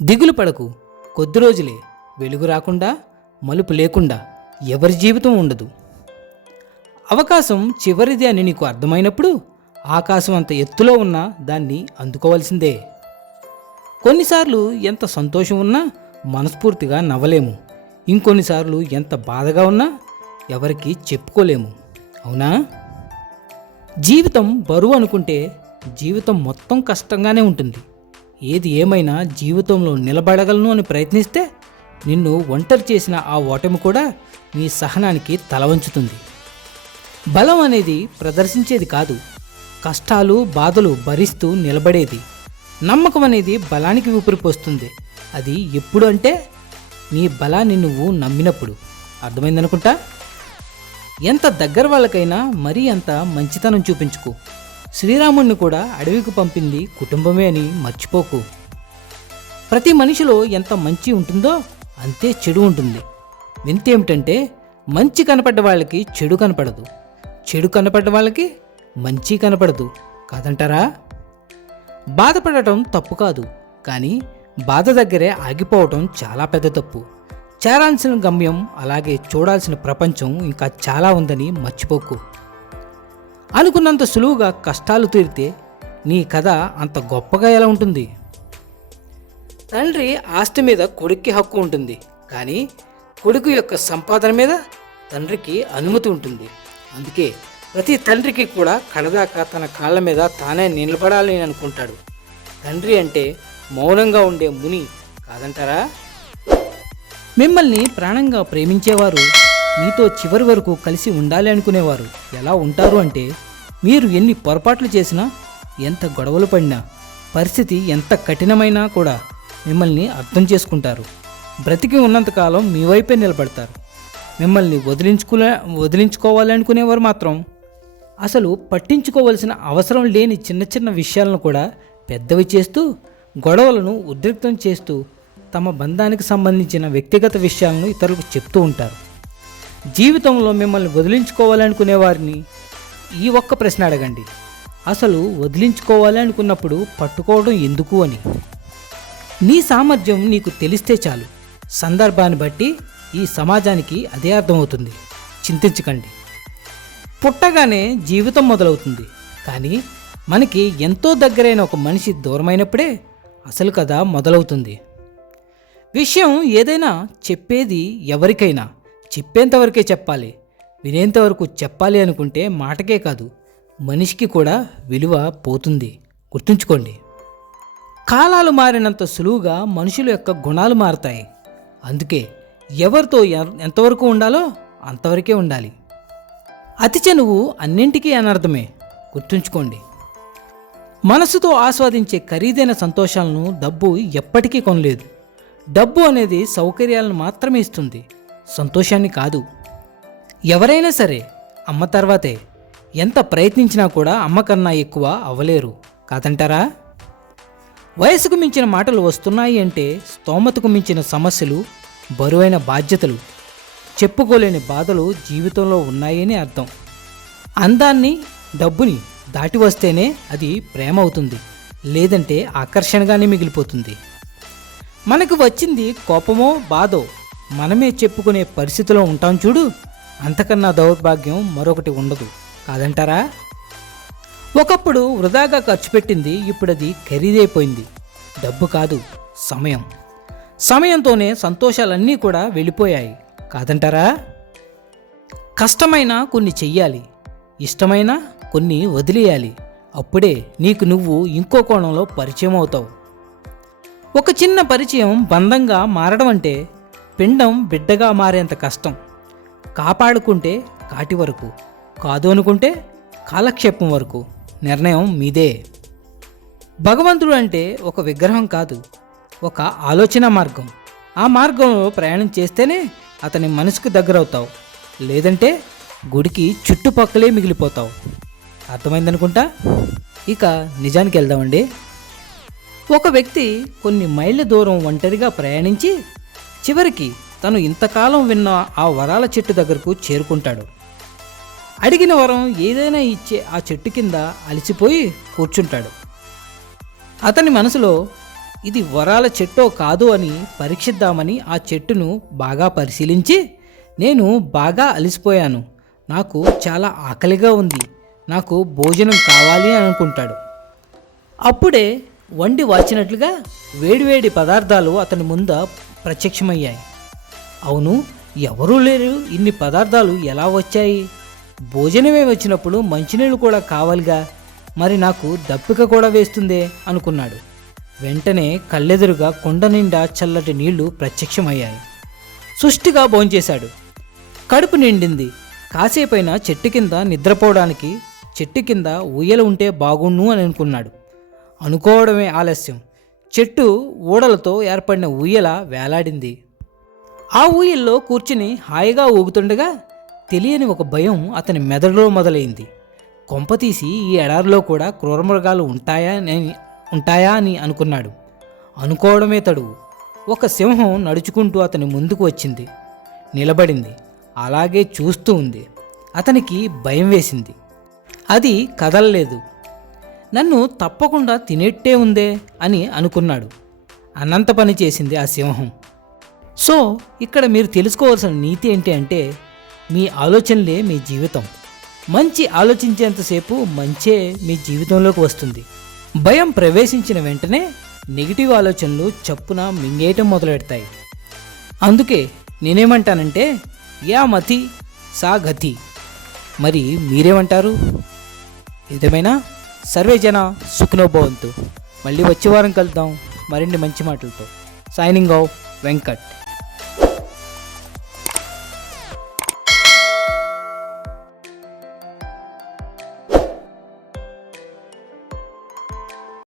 దిగులు పడకు, కొద్ది రోజులే. వెలుగు రాకుండా, మలుపు లేకుండా ఎవరి జీవితం ఉండదు. అవకాశం చివరిది అని నీకు అర్థమైనప్పుడు ఆకాశం అంత ఎత్తులో ఉన్నా దాన్ని అందుకోవాల్సిందే. కొన్నిసార్లు ఎంత సంతోషం ఉన్నా మనస్ఫూర్తిగా నవ్వలేము. ఇంకొన్నిసార్లు ఎంత బాధగా ఉన్నా ఎవరికి చెప్పుకోలేము. అవునా? జీవితం బరువు అనుకుంటే జీవితం మొత్తం కష్టంగానే ఉంటుంది. ఏది ఏమైనా జీవితంలో నిలబడగలను అని ప్రయత్నిస్తే నిన్ను ఒంటరి చేసిన ఆ ఓటమి కూడా నీ సహనానికి తల వంచుతుంది. బలం అనేది ప్రదర్శించేది కాదు, కష్టాలు బాధలు భరిస్తూ నిలబడేది. నమ్మకం అనేది బలానికి ఊపిరిపోస్తుంది. అది ఎప్పుడు అంటే నీ బలాన్ని నువ్వు నమ్మినప్పుడు. అర్థమైందనుకుంటా. ఎంత దగ్గర వాళ్ళకైనా మరీ అంత మంచితనం చూపించుకో. శ్రీరాముణ్ణి కూడా అడవికి పంపింది కుటుంబమే అని మర్చిపోకు. ప్రతి మనిషిలో ఎంత మంచి ఉంటుందో అంతే చెడు ఉంటుంది. వింత ఏమిటంటే మంచి కనపడ్డ వాళ్ళకి చెడు కనపడదు, చెడు కనపడ్డ వాళ్ళకి మంచి కనపడదు. కాదంటారా? బాధపడటం తప్పు కాదు, కానీ బాధ దగ్గరే ఆగిపోవటం చాలా పెద్ద తప్పు. చేరాల్సిన గమ్యం, అలాగే చూడాల్సిన ప్రపంచం ఇంకా చాలా ఉందని మర్చిపోకు. అనుకున్నంత సులువుగా కష్టాలు తీరితే నీ కథ అంత గొప్పగా ఎలా ఉంటుంది? తండ్రి ఆస్తి మీద కొడుక్కి హక్కు ఉంటుంది, కానీ కొడుకు యొక్క సంపాదన మీద తండ్రికి అనుమతి ఉంటుంది. అందుకే ప్రతి తండ్రికి కూడా కడదాకా తన కాళ్ళ మీద తానే నిలబడాలని అనుకుంటాడు. తండ్రి అంటే మౌనంగా ఉండే ముని కాదంటారా? మిమ్మల్ని ప్రాణంగా ప్రేమించేవారు, మీతో చివరి వరకు కలిసి ఉండాలి అనుకునేవారు ఎలా ఉంటారు అంటే, మీరు ఎన్ని పొరపాట్లు చేసినా, ఎంత గొడవలు పడినా, పరిస్థితి ఎంత కఠినమైనా కూడా మిమ్మల్ని అర్థం చేసుకుంటారు. బ్రతికి ఉన్నంతకాలం మీ వైపే నిలబడతారు. మిమ్మల్ని వదిలించుకోవాలనుకునేవారు మాత్రం అసలు పట్టించుకోవాల్సిన అవసరం లేని చిన్న చిన్న విషయాలను కూడా పెద్దవి చేస్తూ, గొడవలను ఉద్రిక్తం చేస్తూ, తమ బంధానికి సంబంధించిన వ్యక్తిగత విషయాలను ఇతరులకు చెప్తూ ఉంటారు. జీవితంలో మిమ్మల్ని వదిలించుకోవాలనుకునే వారిని ఈ ఒక్క ప్రశ్న అడగండి: అసలు వదిలించుకోవాలి అనుకున్నప్పుడు పట్టుకోవడం ఎందుకు అని. నీ సామర్థ్యం నీకు తెలిస్తే చాలు. సందర్భాన్ని బట్టి ఈ సమాజానికి అదే అర్థమవుతుంది. చింతించకండి. పుట్టగానే జీవితం మొదలవుతుంది, కానీ మనకి ఎంతో దగ్గరైన ఒక మనిషి దూరమైనప్పుడే అసలు కథ మొదలవుతుంది. విషయం ఏదైనా చెప్పేది ఎవరికైనా చెప్పేంతవరకే చెప్పాలి. వినేంతవరకు చెప్పాలి అనుకుంటే మాటకే కాదు, మనిషికి కూడా విలువ పోతుంది. గుర్తుంచుకోండి. కాలాలు మారినంత సులువుగా మనుషుల యొక్క గుణాలు మారతాయి. అందుకే ఎవరితో ఎంతవరకు ఉండాలో అంతవరకే ఉండాలి. అతి చనువు అన్నింటికీ అనర్థమే. గుర్తుంచుకోండి. మనసుతో ఆస్వాదించే ఖరీదైన సంతోషాలను డబ్బు ఎప్పటికీ కొనలేదు. డబ్బు అనేది సౌకర్యాలను మాత్రమే ఇస్తుంది, సంతోషాన్ని కాదు. ఎవరైనా సరే అమ్మ తర్వాతే. ఎంత ప్రయత్నించినా కూడా అమ్మ కన్నా ఎక్కువ అవ్వలేరు. కాదంటారా? వయసుకు మించిన మాటలు వస్తున్నాయి అంటే స్తోమతకు మించిన సమస్యలు, బరువైన బాధ్యతలు, చెప్పుకోలేని బాధలు జీవితంలో ఉన్నాయని అర్థం. అందాన్ని, డబ్బుని దాటి వస్తేనే అది ప్రేమ అవుతుంది, లేదంటే ఆకర్షణగానే మిగిలిపోతుంది. మనకు వచ్చింది కోపమో బాధో మనమే చెప్పుకునే పరిస్థితిలో ఉంటాం చూడు, అంతకన్నా దౌర్భాగ్యం మరొకటి ఉండదు. కాదంటారా? ఒకప్పుడు వృధాగా ఖర్చు పెట్టింది ఇప్పుడు అది ఖరీదైపోయింది. డబ్బు కాదు, సమయం. సమయంతోనే సంతోషాలన్నీ కూడా వెళ్ళిపోయాయి. కాదంటారా? కష్టమైన కొన్ని చెయ్యాలి, ఇష్టమైన కొన్ని వదిలేయాలి. అప్పుడే నీకు నువ్వు ఇంకో కోణంలో పరిచయం అవుతావు. ఒక చిన్న పరిచయం బంధంగా మారడం అంటే పిండం బిడ్డగా మారేంత కష్టం. కాపాడుకుంటే కాటి వరకు, కాదు అనుకుంటే కాలక్షేపం వరకు. నిర్ణయం మీదే. భగవంతుడు అంటే ఒక విగ్రహం కాదు, ఒక ఆలోచన మార్గం. ఆ మార్గంలో ప్రయాణం చేస్తేనే అతని మనసుకు దగ్గరవుతావు, లేదంటే గుడికి చుట్టుపక్కలే మిగిలిపోతావు. అర్థమైందనుకుంటా. ఇక నిజానికి వెళ్దామండి. ఒక వ్యక్తి కొన్ని మైళ్ళ దూరం ఒంటరిగా ప్రయాణించి చివరికి తను ఇంతకాలం విన్న ఆ వరాల చెట్టు దగ్గరకు చేరుకుంటాడు. అడిగిన వరం ఏదైనా ఇచ్చే ఆ చెట్టు కింద అలసిపోయి కూర్చుంటాడు. అతని మనసులో ఇది వరాల చెట్టో కాదు అని పరీక్షిద్దామని ఆ చెట్టును బాగా పరిశీలించి, నేను బాగా అలసిపోయాను, నాకు చాలా ఆకలిగా ఉంది, నాకు భోజనం కావాలి అని అనుకుంటాడు. అప్పుడే వండి వాచినట్లుగా వేడివేడి పదార్థాలు అతని ముంద ప్రత్యక్షమయ్యాయి. అవును, ఎవరూ లేరు, ఇన్ని పదార్థాలు ఎలా వచ్చాయి? భోజనమే వచ్చినప్పుడు మంచినీళ్ళు కూడా కావాలిగా, మరి నాకు దప్పిక కూడా వేస్తుందే అనుకున్నాడు. వెంటనే కళ్ళెదురుగా కుండ నిండా చల్లటి నీళ్లు ప్రత్యక్షమయ్యాయి. సుష్టిగా భోంచేశాడు. కడుపు నిండింది. కాసేపైన చెట్టు కింద నిద్రపోవడానికి చెట్టు కింద ఊయల ఉంటే బాగుండు అని అనుకున్నాడు. అనుకోవడమే ఆలస్యం. చెట్టు ఊడలతో ఏర్పడిన ఊయల వేలాడింది. ఆ ఊయల్లో కూర్చుని హాయిగా ఊగుతుండగా తెలియని ఒక భయం అతని మెదడులో మొదలైంది. కొంపతీసి ఈ ఎడారిలో కూడా క్రూరమృగాలు ఉంటాయా అని అనుకున్నాడు. అనుకోవడమే తడువు. ఒక సింహం నడుచుకుంటూ అతని ముందుకు వచ్చింది. నిలబడింది. అలాగే చూస్తూ ఉంది. అతనికి భయం వేసింది. అది కదలలేదు. నన్ను తప్పకుండా తినేట్టే ఉందే అని అనుకున్నాడు. అనంత పని చేసింది ఆ సింహం. సో ఇక్కడ మీరు తెలుసుకోవాల్సిన నీతి ఏంటి అంటే, మీ ఆలోచనలే మీ జీవితం. మంచి ఆలోచించేంతసేపు మంచే మీ జీవితంలోకి వస్తుంది. భయం ప్రవేశించిన వెంటనే నెగిటివ్ ఆలోచనలు చప్పున మింగేయటం మొదలెడతాయి. అందుకే నేనేమంటానంటే, యా మతి సా గతి. మరి మీరేమంటారు? ఏదేమైనా సర్వే జన సుఖినో భవంతు. మళ్ళీ వచ్చే వారం కలుద్దాం మరిన్ని మంచి మాటలతో. Signing off Venkat.